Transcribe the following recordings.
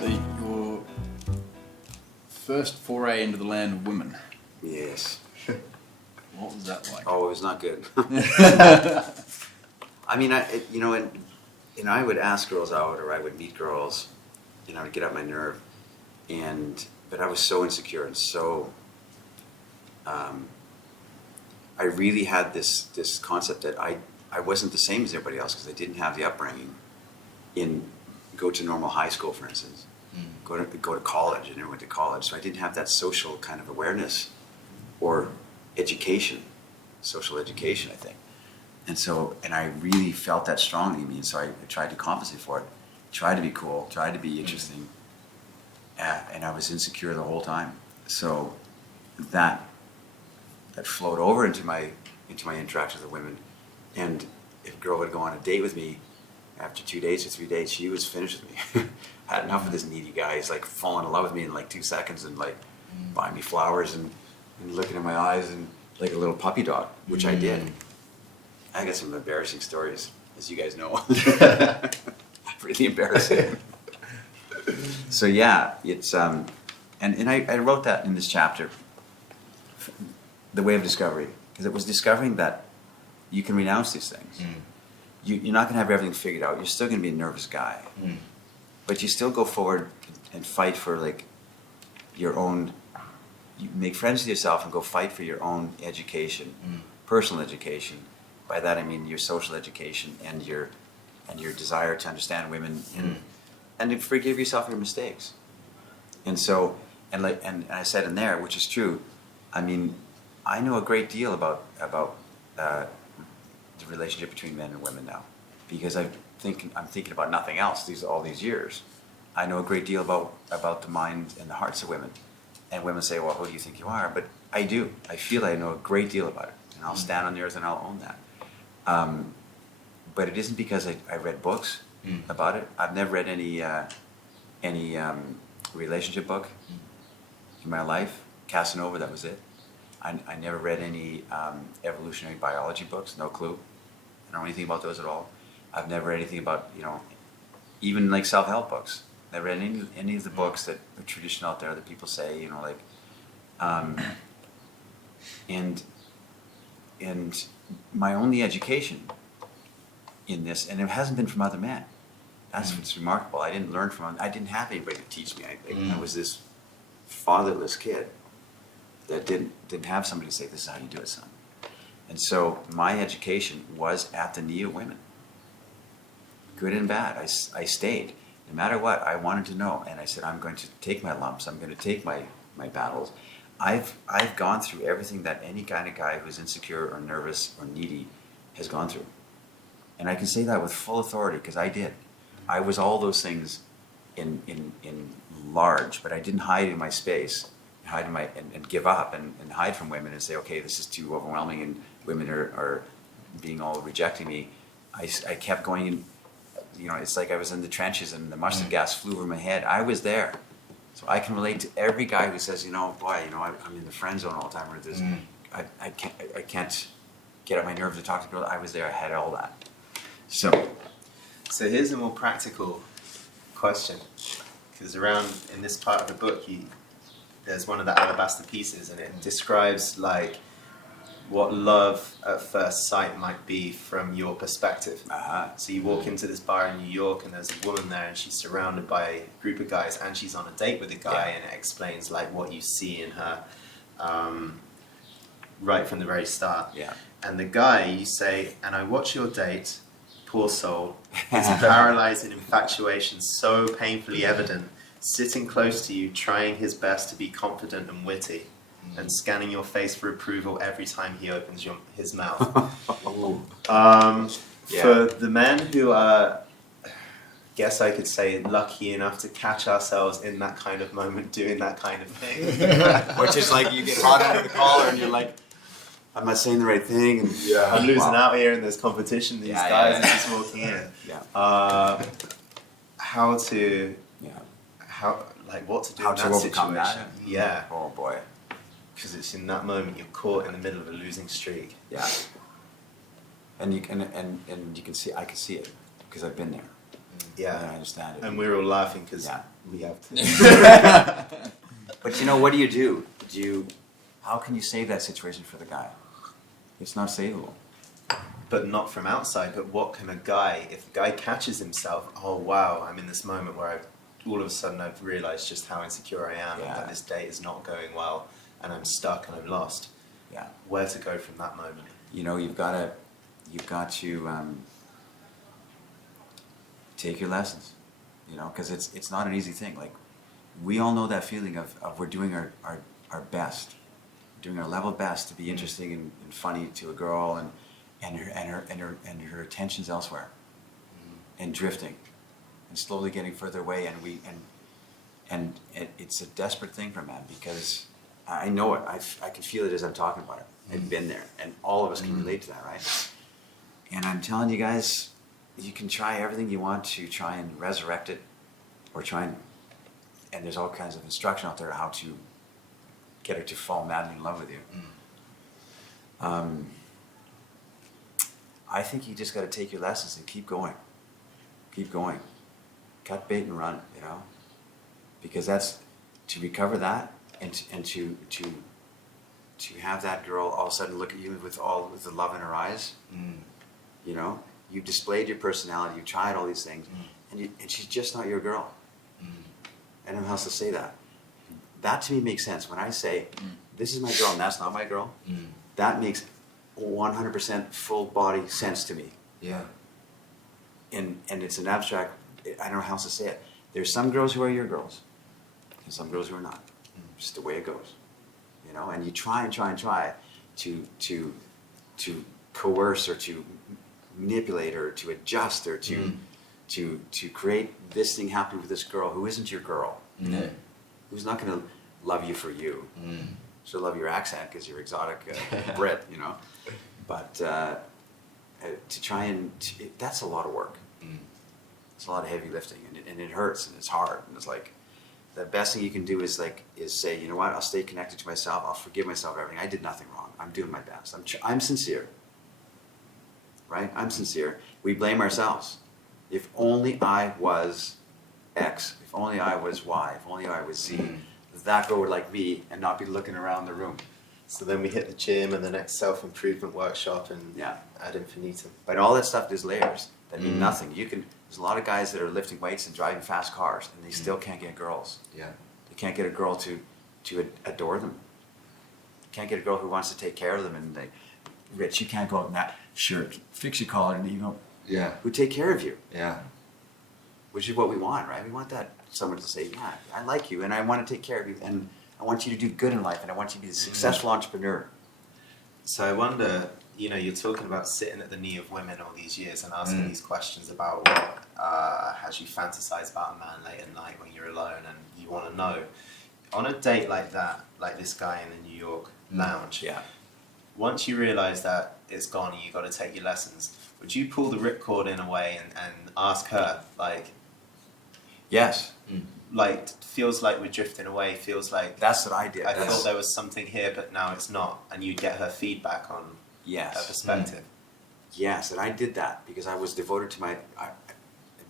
So your first foray into the land of women. Yes. What was that like? Oh, it was not good. I mean, I would ask girls out, or I would meet girls, to get up my nerve, but I was so insecure and so. I really had this concept that I wasn't the same as everybody else because I didn't have the upbringing go to normal high school, for instance, go to college. I never went to college, so I didn't have that social kind of awareness or education, social education, I think. And I really felt that strongly in me, and so I tried to compensate for it, tried to be cool, tried to be interesting, and I was insecure the whole time. So that flowed over into my interactions with women, and if a girl would go on a date with me, after 2 dates or 3 dates, she was finished with me. I had enough of this needy guy. He's like falling in love with me in like 2 seconds and like buying me flowers and looking in my eyes and like a little puppy dog, which I did. I got some embarrassing stories, as you guys know. Really embarrassing. So yeah, it's and I wrote that in this chapter, the way of discovery, because it was discovering that you can renounce these things. You're not going to have everything figured out. You're still going to be a nervous guy, but you still go forward and fight for like your own. You make friends with yourself and go fight for your own education, personal education. By that I mean your social education and your desire to understand women and to forgive yourself your mistakes. And so and I said in there, which is true. I mean, I know a great deal about the relationship between men and women now, because I'm thinking about nothing else all these years. I know a great deal about the mind and the hearts of women. And women say, well, who do you think you are? But I do. I feel I know a great deal about it. And I'll stand on the earth and I'll own that. But it isn't because I read books about it. I've never read any relationship book in my life. Casanova, that was it. I never read any evolutionary biology books, no clue. I don't know anything about those at all. I've never read anything about, even like self-help books. Never read any of the books that are traditional out there that people say, and my only education in this, and it hasn't been from other men. That's what's remarkable. I didn't learn from, I didn't have anybody to teach me. I was this fatherless kid that didn't have somebody to say, this is how you do it, son. And so my education was at the knee of women. Good and bad. I stayed. No matter what, I wanted to know. And I said, I'm going to take my lumps. I'm going to take my battles. I've gone through everything that any kind of guy who's insecure or nervous or needy has gone through. And I can say that with full authority because I did. I was all those things in large, but I didn't hide in my space, hide in and give up and hide from women and say, okay, this is too overwhelming and women are being all rejecting me. I kept going in, it's like I was in the trenches and the mustard gas flew over my head. I was there. So I can relate to every guy who says, I'm in the friend zone all the time, or this, I can't get up my nerve to talk to girls. I was there. I had all that. So here's a more practical question, because around in this part of the book, there's one of the alabaster pieces, and it describes like what love at first sight might be from your perspective. So you walk into this bar in New York and there's a woman there and she's surrounded by a group of guys and she's on a date with a guy, and it explains like what you see in her right from the very start. And the guy, you say, and I watch your date, poor soul, his paralyzing infatuation so painfully evident, sitting close to you, trying his best to be confident and witty, and scanning your face for approval every time he opens his mouth. For the men who are, guess I could say, lucky enough to catch ourselves in that kind of moment doing that kind of thing. Which is like you get hot under the collar and you're like, I'm not saying the right thing. And I'm losing out here and there's competition. These guys are just walking in. What to do in that situation. That? Oh boy. Because it's in that moment you're caught in the middle of a losing streak. And you can see, I can see it because I've been there. Yeah. And I understand it. And we're all laughing because We have to. But you know, what do you do? How can you save that situation for the guy? It's not savable. But not from outside. But what can a guy, if a guy catches himself, oh wow, I'm in this moment where all of a sudden I've realized just how insecure I am, and that this date is not going well, and I'm stuck and I'm lost. Yeah. Where to go from that moment? You know, you've got to take your lessons. You know, because it's not an easy thing. Like, we all know that feeling of we're doing our best, doing our level best to be interesting and funny to a girl, and her attention's elsewhere, and drifting, and slowly getting further away, and it's a desperate thing for a man, because I know it. I can feel it as I'm talking about it. I've been there, and all of us can relate to that, right? And I'm telling you guys, you can try everything you want to try and resurrect it, or and there's all kinds of instruction out there how to get her to fall madly in love with you. I think you just got to take your lessons and keep going. Keep going. Cut bait and run, you know? Because that's, to recover that, and to have that girl all of a sudden look at you with the love in her eyes, you know? You've displayed your personality, you've tried all these things, and she's just not your girl. I don't know how else to say that. That to me makes sense. When I say, this is my girl and that's not my girl, that makes 100% full body sense to me. Yeah. And it's an abstract, I don't know how else to say it. There's some girls who are your girls, and some girls who are not. Just the way it goes. You know, and you try to coerce or to manipulate or to adjust or to create this thing happen with this girl who isn't your girl, who's not going to love you for you. She'll love your accent because you're exotic Brit, you know. But to try and that's a lot of work. It's a lot of heavy lifting, and it hurts and it's hard, and it's like the best thing you can do is say, you know what, I'll stay connected to myself. I'll forgive myself everything. I did nothing wrong. I'm doing my best. I'm sincere. Right? I'm sincere. We blame ourselves. If only I was X, if only I was Y, if only I was Z, that girl would like me and not be looking around the room. So then we hit the gym and the next self-improvement workshop and ad infinitum. But all that stuff is layers that mean nothing. There's a lot of guys that are lifting weights and driving fast cars, and they still can't get girls. Yeah. They can't get a girl to adore them. Can't get a girl who wants to take care of them, and they, Rich, you can't go out in that shirt, fix your collar, and you know, who take care of you. Yeah. Which is what we want, right? We want that someone to say, yeah, I like you, and I want to take care of you, and I want you to do good in life, and I want you to be a successful entrepreneur. So I wonder, you know, you're talking about sitting at the knee of women all these years and asking these questions about what has you fantasize about a man late at night when you're alone and you want to know. On a date like that, like this guy in the New York lounge, once you realize that it's gone and you've got to take your lessons, would you pull the ripcord in a way and ask her, like... Yes. Like, feels like we're drifting away, feels like... That's what I did. I thought there was something here, but now it's not. And you get her feedback on her perspective. Yes, and I did that because I was devoted to I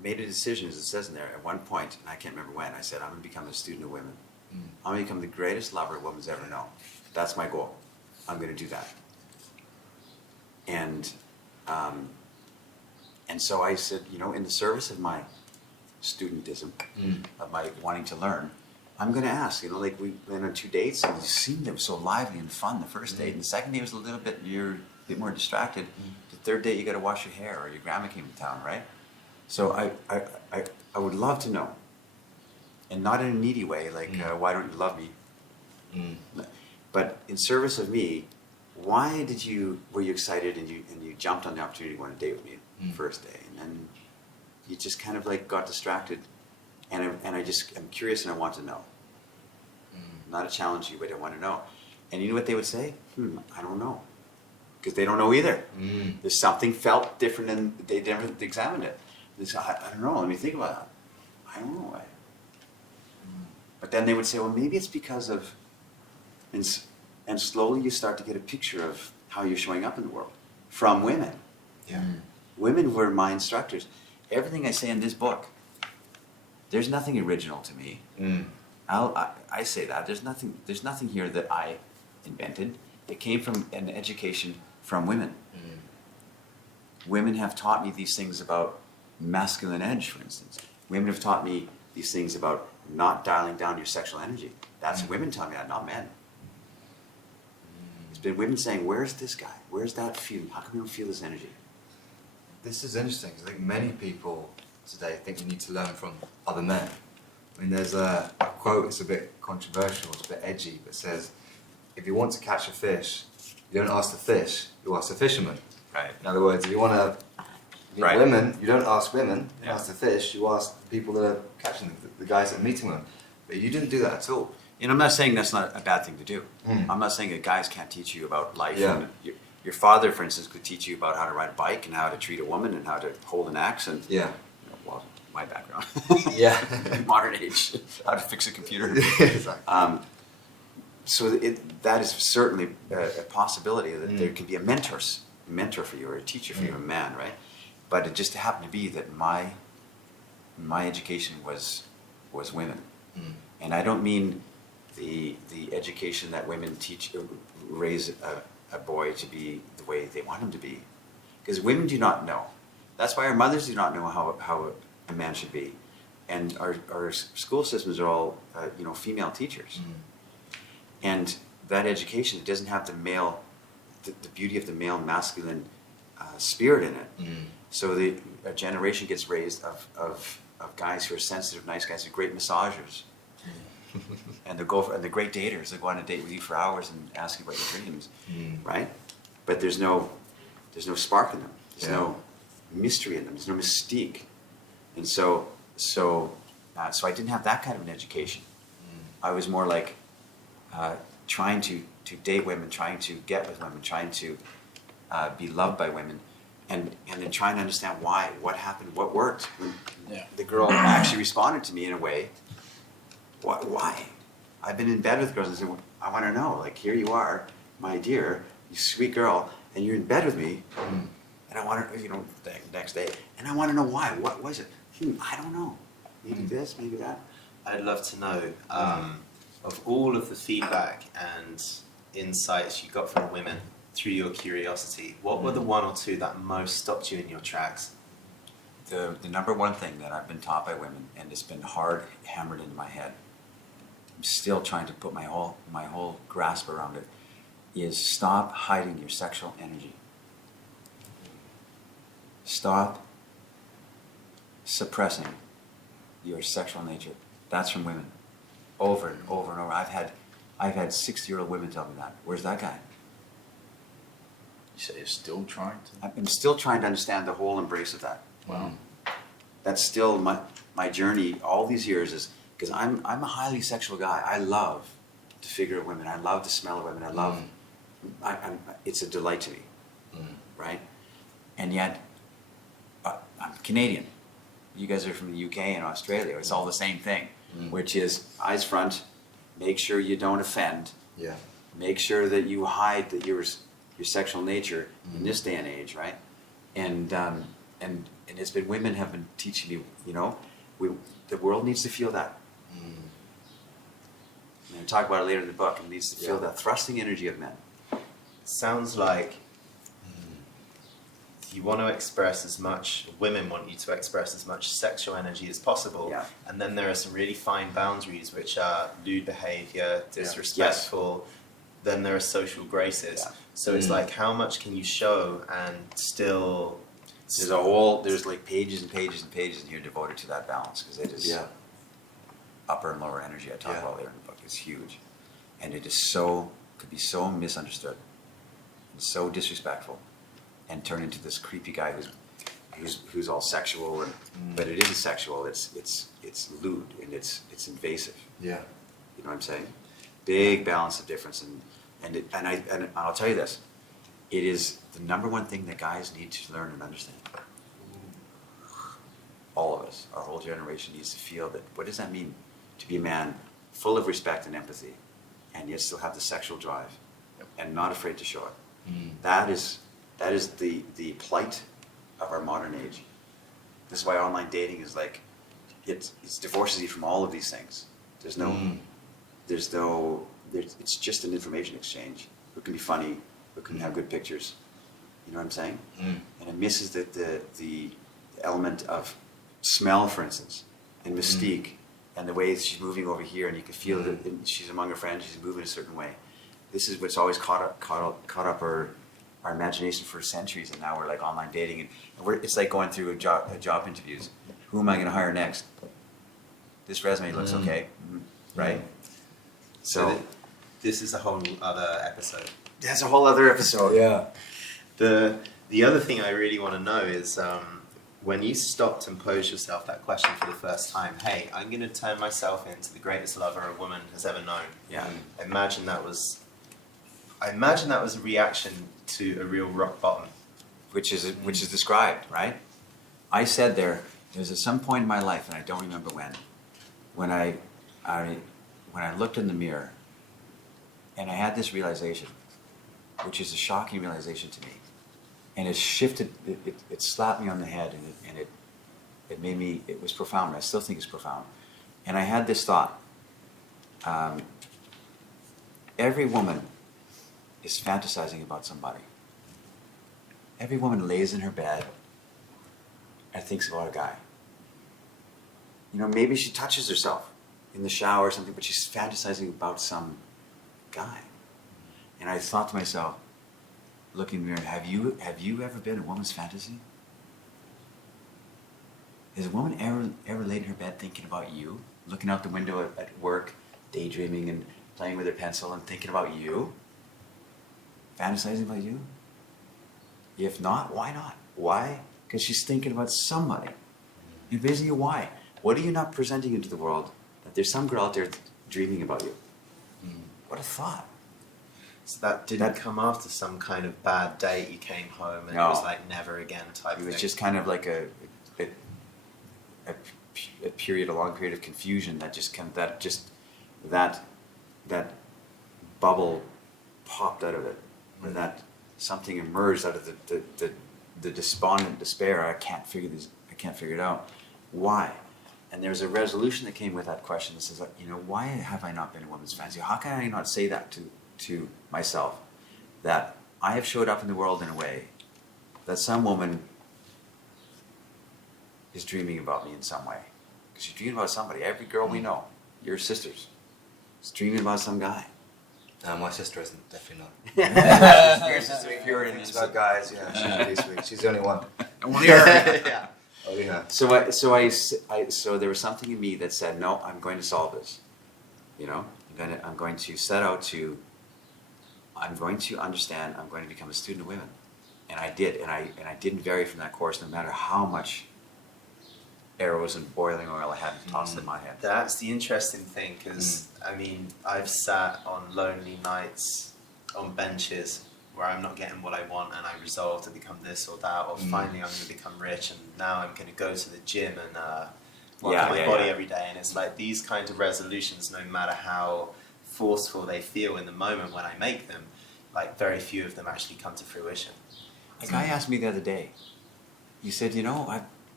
made a decision, as it says in there, at one point, and I can't remember when, I said, I'm going to become a student of women. I'm going to become the greatest lover a woman's ever known. That's my goal. I'm going to do that. And so I said, you know, in the service of my studentism, of my wanting to learn, I'm going to ask, you know, like we went on 2 dates and it seemed it was so lively and fun the first date, and the second date was a little bit, you're a bit more distracted. The third date you got to wash your hair or your grandma came to town, right? So I would love to know, and not in a needy way, like why don't you love me? But in service of me, why were you excited and you jumped on the opportunity to go on a date with me the first day, and then you just kind of like got distracted, and I'm curious and I want to know. Not to challenge you, but I want to know. And you know what they would say? I don't know. Because they don't know either. There's something felt different and they never examined it. They say, I don't know, let me think about that. I don't know why. But then they would say, well, maybe it's because of, and slowly you start to get a picture of how you're showing up in the world from women. Women were my instructors. Everything I say in this book there's nothing original to me. I say that there's nothing here that I invented. It came from an education from women. Women have taught me these things about masculine edge, for instance. Women have taught me these things about not dialing down your sexual energy. That's women telling me that, not men. It's been women saying, where's this guy? Where's that feel? How come we don't feel this energy? This is interesting, 'cause I think many people today think you need to learn from other men. I mean, there's a quote, it's a bit controversial, it's a bit edgy, but says, if you want to catch a fish, you don't ask the fish, you ask the fisherman. Right. In other words, if you want to meet Right. women, you don't ask women, you Yeah. ask the fish, you ask the people that are catching them, the guys that are meeting them. But you didn't do that at all. And I'm not saying that's not a bad thing to do. Mm. I'm not saying that guys can't teach you about life. Yeah. And your father, for instance, could teach you about how to ride a bike and how to treat a woman and how to hold an axe and, Yeah. well, my background. Yeah. Modern age, how to fix a computer. Exactly. So that is certainly a possibility that there could be a mentor for you or a teacher for you, a man, right? But it just happened to be that my education was women. And I don't mean the education that women raise a boy to be the way they want him to be. Because women do not know. That's why our mothers do not know how a man should be. And our school systems are all female teachers. And that education, it doesn't have the beauty of the male masculine spirit in it. So a generation gets raised of guys who are sensitive, nice guys, who are great massagers. And the great daters that go on a date with you for hours and ask you about your dreams, right? But there's no spark in them. There's no mystery in them. There's no mystique. And so I didn't have that kind of an education. I was more like trying to date women, trying to get with women, trying to be loved by women, and then trying to understand why, what happened, what worked. When the girl actually responded to me in a way. Why? I've been in bed with girls and said, well, I want to know. Like, here you are, my dear, you sweet girl, and you're in bed with me, and I want to, the next day, and I want to know why. What was it? I don't know. Maybe this, maybe that. I'd love to know, of all of the feedback and insights you got from women through your curiosity, what were the one or two that most stopped you in your tracks? The number one thing that I've been taught by women, and it's been hard hammered into my head, I'm still trying to put my whole grasp around it, is stop hiding your sexual energy. Stop suppressing your sexual nature. That's from women. Over and over and over. I've had 60-year-old women tell me that. Where's that guy? You say you're still trying to? I'm still trying to understand the whole embrace of that. Wow. That's still my journey all these years, is because I'm a highly sexual guy. I love the figure of women. I love the smell of women. I love. It's a delight to me, right? And yet, I'm Canadian. You guys are from the UK and Australia. It's all the same thing, which is eyes front. Make sure you don't offend. Yeah. Make sure that you hide that your sexual nature in this day and age, right? And it's been women have been teaching me, the world needs to feel that. And I talk about it later in the book. It needs to feel that thrusting energy of men. Sounds like you want to express women want you to express as much sexual energy as possible. Yeah. And then there are some really fine boundaries, which are lewd behavior, disrespectful. Then there are social graces. Yeah. So it's like, how much can you show and still... There's like pages and pages and pages in here devoted to that balance, because it is upper and lower energy I talk about later in the book. It's huge. And it is could be so misunderstood and so disrespectful and turn into this creepy guy who's all sexual, but it isn't sexual, it's lewd and it's invasive. Yeah. You know what I'm saying? Big balance of difference, and I'll tell you this, it is the number one thing that guys need to learn and understand. All of us, our whole generation needs to feel that. What does that mean to be a man full of respect and empathy, and yet still have the sexual drive, and not afraid to show it? That is the plight of our modern age. This is why online dating is like it divorces you from all of these things. It's just an information exchange. Who can be funny, who can have good pictures. You know what I'm saying? And it misses the element of smell, for instance, and mystique, and the way she's moving over here, and you can feel that she's among her friends, she's moving a certain way. This is what's always caught up our imagination for centuries, and now we're like online dating, and it's like going through a job interviews. Who am I going to hire next? This resume looks okay, right? So this is a whole other episode. That's a whole other episode. Yeah. The other thing I really want to know is when you stopped and posed yourself that question for the first time, hey, I'm going to turn myself into the greatest lover a woman has ever known. Yeah. I imagine that was a reaction to a real rock bottom. Which is described, right? I said there's at some point in my life, and I don't remember when I looked in the mirror, and I had this realization, which is a shocking realization to me, and it shifted. It slapped me on the head, and it made me. It was profound. I still think it's profound. And I had this thought: every woman is fantasizing about somebody. Every woman lays in her bed and thinks about a guy. You know, maybe she touches herself in the shower or something, but she's fantasizing about some guy. And I thought to myself, looking in the mirror, have you ever been a woman's fantasy? Has a woman ever laid in her bed thinking about you, looking out the window at work, daydreaming and playing with her pencil and thinking about you? Fantasizing about you? If not, why not? Why? Because she's thinking about somebody. And basically, why? What are you not presenting into the world that there's some girl out there dreaming about you? What a thought. So that didn't come after some kind of bad date. You came home and No. it was like never again type It was thing. just kind of like a long period of confusion that bubble popped out of it, or that something emerged out of the despondent despair. I can't figure it out. Why? And there's a resolution that came with that question that says, why have I not been a woman's fantasy? How can I not say that to myself, that I have showed up in the world in a way that some woman is dreaming about me in some way? Because she's dreaming about somebody. Every girl we know, your sisters, is dreaming about some guy. My sister isn't, definitely not. Your sister, if you're in It's about guys, yeah. She's really sweet. She's the only one. Yeah. Only her. So there was something in me that said, no, I'm going to solve this. I'm going to set out to. I'm going to understand. I'm going to become a student of women, and I did, and I didn't vary from that course, no matter how much arrows and boiling oil I had tossed in my head. That's the interesting thing, because I've sat on lonely nights on benches where I'm not getting what I want, and I resolve to become this or that, or finally I'm going to become rich, and now I'm going to go to the gym and work on my body every day. And it's like these kinds of resolutions, no matter how forceful they feel in the moment when I make them, like very few of them actually come to fruition. A guy asked me the other day. He said,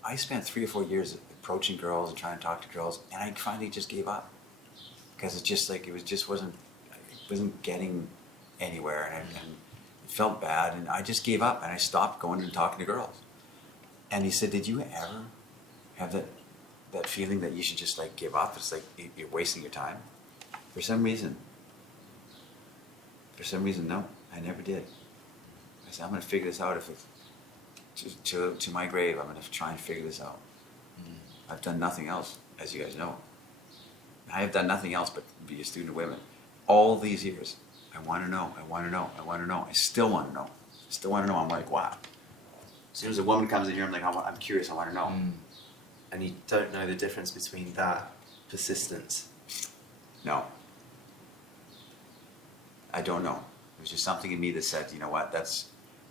I spent 3 or 4 years approaching girls and trying to talk to girls, and I finally just gave up because it wasn't getting anywhere, and it felt bad, and I just gave up and I stopped going and talking to girls. And he said, did you ever have that feeling that you should just like give up? It's like you're wasting your time. For some reason, no, I never did. I said, I'm going to figure this out. If it's to my grave, I'm going to try and figure this out. I've done nothing else, as you guys know. I have done nothing else but be a student of women. All these years, I want to know. I still want to know. I'm like, wow. As soon as a woman comes in here, I'm like, I'm curious. I want to know. And you don't know the difference between that persistence. No. I don't know. It was just something in me that said, you know what, that's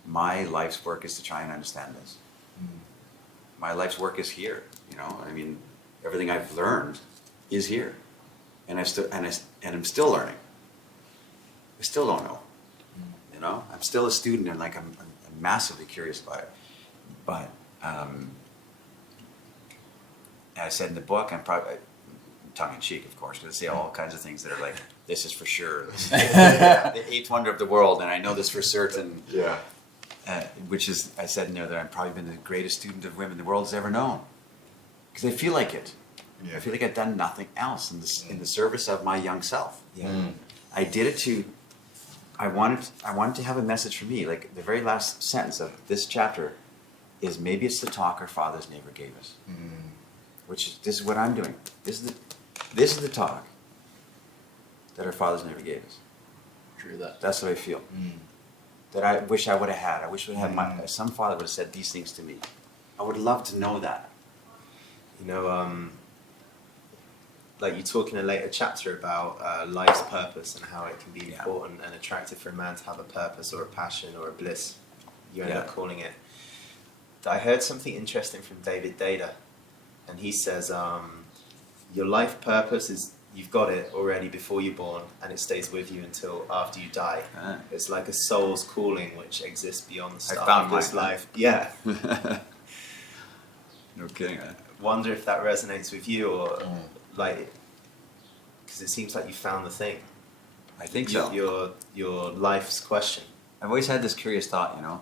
my life's work is to try and understand this. My life's work is here, everything I've learned is here. And I'm still learning. I still don't know. I'm still a student, and I'm massively curious about it. But I said in the book, I'm probably tongue in cheek, of course, because I say all kinds of things that are like, this is for sure. This is the eighth wonder of the world, and I know this for certain. Yeah. Which is, I said in there that I've probably been the greatest student of women the world has ever known. Because I feel like it. Yeah. I feel like I've done nothing else in the service of my young self. Yeah. I did it I wanted to have a message for me. Like the very last sentence of this chapter is, maybe it's the talk our fathers never gave us. This is what I'm doing. This is the talk that our fathers never gave us. True that. That's what I feel. That I wish I would have had. I wish I would have had some father would have said these things to me. I would love to know that. You know, like you talk in a later chapter about life's purpose and how it can be important and attractive for a man to have a purpose or a passion or a bliss, you end up calling it. I heard something interesting from David Data, and he says, your life purpose is, you've got it already before you're born, and it stays with you until after you die. It's like a soul's calling which exists beyond the start of this life. Yeah. No kidding. Wonder if that resonates with you, or like, because it seems like you found the thing. I think so. Your life's question. I've always had this curious thought, you know.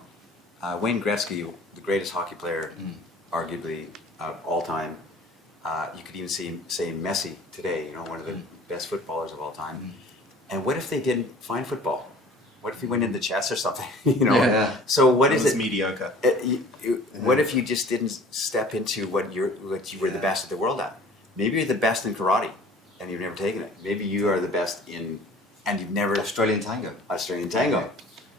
Wayne Gretzky, the greatest hockey player, arguably of all time. You could even say Messi today, you know, one of the best footballers of all time. And what if they didn't find football? What if he went into chess or something? You know. Yeah. So what is it? Mediocre. What if you just didn't step into what you were the best at the world at? Maybe you're the best in karate, and you've never taken it. Maybe you are the best and you've never Australian tango.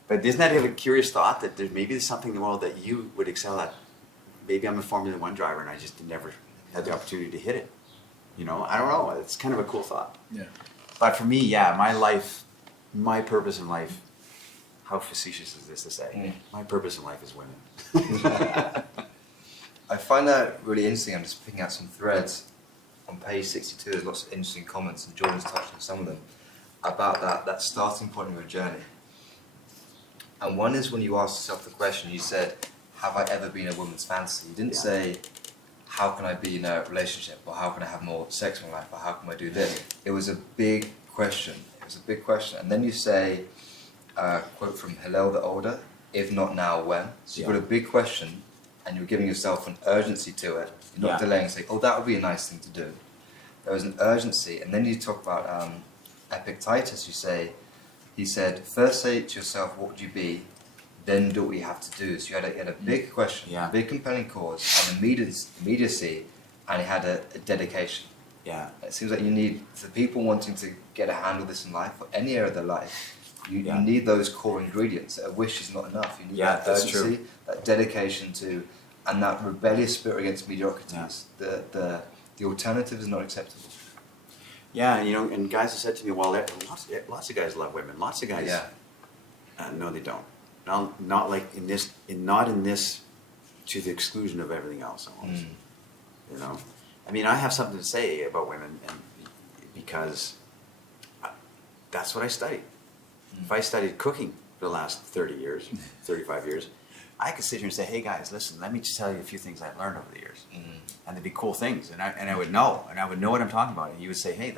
But isn't that a curious thought that there's something in the world that you would excel at? Maybe I'm a Formula One driver and I just never had the opportunity to hit it. You know, I don't know. It's kind of a cool thought. Yeah. But for me, my purpose in life, how facetious is this to say? My purpose in life is women. I find that really interesting. I'm just picking out some threads. On page 62, there's lots of interesting comments, and Jordan's touched on some of them, about that starting point of your journey. And one is when you asked yourself the question, you said, have I ever been a woman's fantasy? You didn't say, how can I be in a relationship, or how can I have more sex in my life, or how can I do this? It was a big question. And then you say, quote from Hillel the Older, if not now, when? So you've got a big question, and you're giving yourself an urgency to it. You're not delaying, saying, oh, that would be a nice thing to do. There was an urgency. And then you talk about Epictetus, he said, first say to yourself, what would you be? Then do what you have to do. So you had a big question, a big compelling cause, an immediacy, and he had a dedication. Yeah. It seems like you need, for people wanting to get a handle of this in life, or any area of their life, you need those core ingredients. A wish is not enough. You need that urgency, that dedication to, and that rebellious spirit against mediocrities. The alternative is not acceptable. Yeah, you know, and guys have said to me, well, lots of guys love women. Lots of guys. No, they don't. Not like in this. Not in this, to the exclusion of everything else. Almost. You know, I mean, I have something to say about women, and because that's what I studied. If I studied cooking for the last 30 years, 35 years, I could sit here and say, hey guys, listen, let me just tell you a few things I've learned over the years. And they'd be cool things, and I would know, what I'm talking about. And you would say, hey,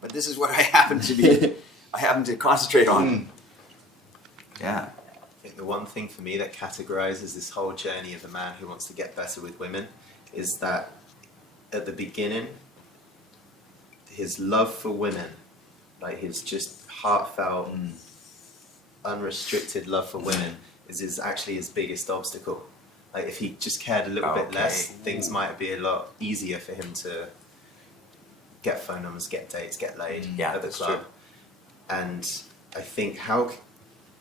but this is what I happen to concentrate on. Yeah. I think the one thing for me that categorizes this whole journey of a man who wants to get better with women is that at the beginning, his love for women, like his just heartfelt, unrestricted love for women, is actually his biggest obstacle. Like if he just cared a little bit less, things might be a lot easier for him to get phone numbers, get dates, get laid at the club. True. And I think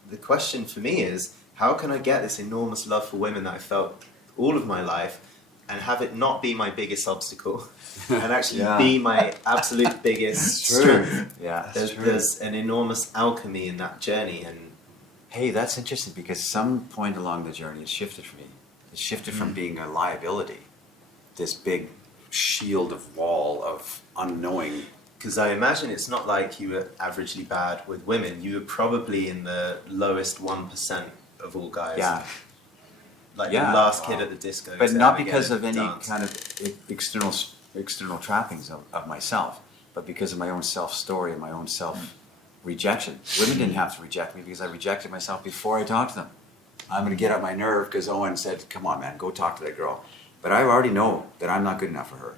the question for me is, how can I get this enormous love for women that I felt all of my life and have it not be my biggest obstacle and actually be my absolute biggest strength? Yeah, there's an enormous alchemy in that journey. And hey, that's interesting, because some point along the journey it shifted for me. It shifted from being a liability, this big shield of wall of unknowing. Because I imagine it's not like you were averagely bad with women. You were probably in the lowest 1% of all guys. Yeah. like Yeah. the last kid at the disco. But to not ever get because a of any dance. kind of external trappings of myself, but because of my own self-story and my own self-rejection. Women didn't have to reject me because I rejected myself before I talked to them. I'm going to get up my nerve because Owen said, come on, man, go talk to that girl. But I already know that I'm not good enough for her.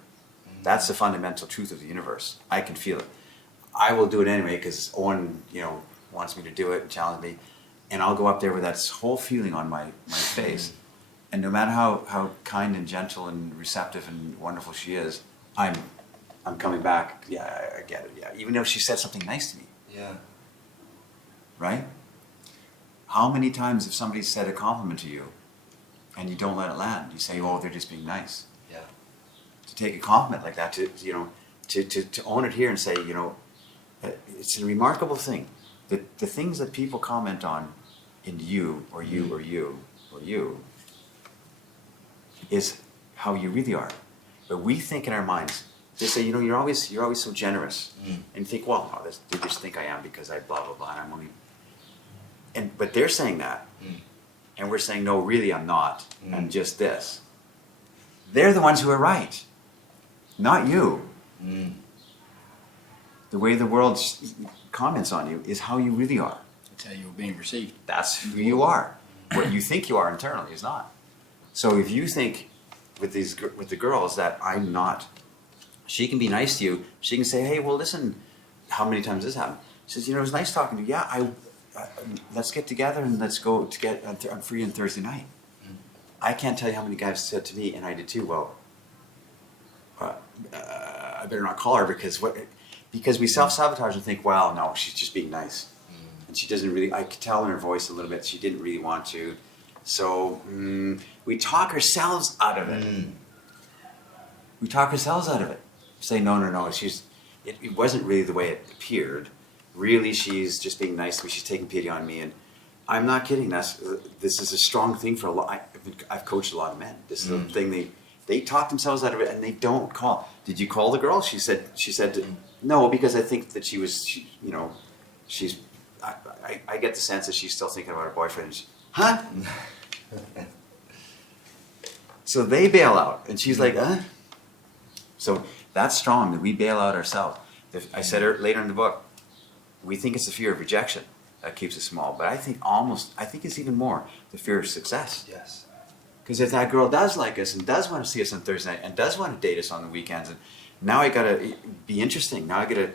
That's the fundamental truth of the universe. I can feel it. I will do it anyway because Owen, wants me to do it and challenge me. And I'll go up there with that whole feeling on my face. And no matter how kind and gentle and receptive and wonderful she is, I'm coming back. Yeah, I get it. Yeah, even though she said something nice to me. Yeah. Right? How many times have somebody said a compliment to you, and you don't let it land? You say, "Oh, they're just being nice." Yeah. To take a compliment like that, to own it here and say, it's a remarkable thing. The things that people comment on in you or you or you or you is how you really are. But we think in our minds, they say, you're always so generous, and you think, well, no, they just think I am because I blah blah blah. And I'm only, but they're saying that, and we're saying, no, really, I'm not. I'm just this. They're the ones who are right, not you. The way the world comments on you is how you really are. That's how you're being received. That's who you are. What you think you are internally is not. So if you think with the girls that I'm not, she can be nice to you. She can say, "Hey, well, listen, how many times this happened?" She says, "It was nice talking to you. Yeah, let's get together and let's go to get. I'm free on Thursday night." I can't tell you how many guys said to me, and I did too. Well, I better not call her because we self-sabotage and think, well, no, she's just being nice. And she doesn't really, I could tell in her voice a little bit, she didn't really want to. So we talk ourselves out of it. We talk ourselves out of it. Say, no, it wasn't really the way it appeared. Really, she's just being nice to me, she's taking pity on me. And I'm not kidding, this is a strong thing for a lot, I've coached a lot of men. This is a thing they talk themselves out of it and they don't call. Did you call the girl? She said, no, because I think that she's, I get the sense that she's still thinking about her boyfriend. Huh? So they bail out, and she's like, huh? So that's strong, that we bail out ourselves. I said later in the book, we think it's the fear of rejection that keeps us small, but I think it's even more the fear of success. Yes. Because if that girl does like us and does want to see us on Thursday night and does want to date us on the weekends, and now I gotta be interesting. Now I gotta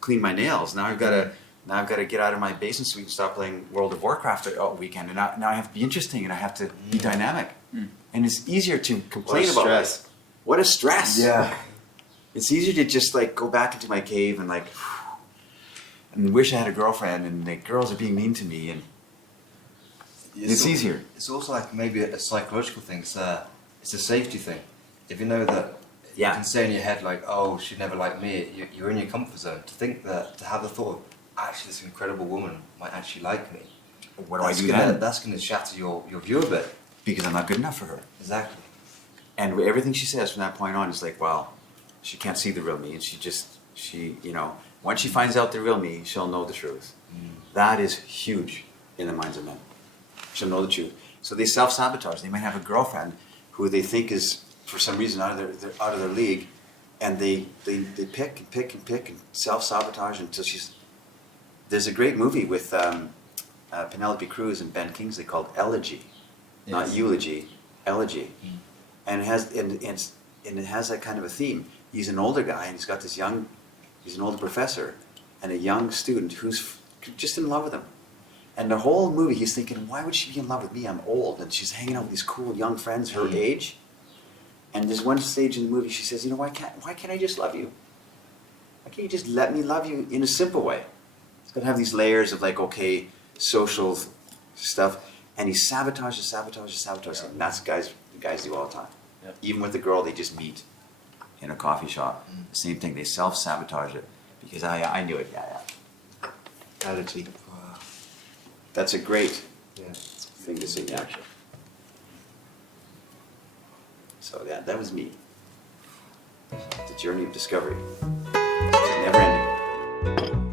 clean my nails. Now I've gotta get out of my basement suite and stop playing World of Warcraft all weekend. And now I have to be interesting and I have to be dynamic. And it's easier to complain about stress. this. What a stress! Yeah. It's easier to just go back into my cave and wish I had a girlfriend. And the girls are being mean to me and. It's easier. It's also like maybe a psychological thing. It's a safety thing. If you know that you can say in your head like, "Oh, she'd never like me," you're in your comfort zone. To think that, to have the thought of, actually, this incredible woman might actually like me. What do I do then? That's going to shatter your view a bit. Because I'm not good enough for her. Exactly. And everything she says from that point on is like, well, she can't see the real me, and once she finds out the real me, she'll know the truth. That is huge in the minds of men. She'll know the truth. So they self-sabotage. They might have a girlfriend who they think is, for some reason, out of their league, and they pick and pick and pick and self-sabotage until she's. There's a great movie with Penelope Cruz and Ben Kingsley called Elegy, not Eulogy, Elegy, and it has that kind of a theme. He's an older guy, and he's an older professor, and a young student who's just in love with him. And the whole movie, he's thinking, why would she be in love with me? I'm old, and she's hanging out with these cool young friends her age. And there's one stage in the movie, she says, why can't I just love you? Why can't you just let me love you in a simple way? It's got to have these layers of social stuff. And he sabotages. And that's guys do all the time. Yeah. Even with the girl they just meet in a coffee shop. The same thing, they self-sabotage it. Because I knew it, Reality. That's a great Yeah. thing to see, actually. So that was me. The journey of discovery. Never ending.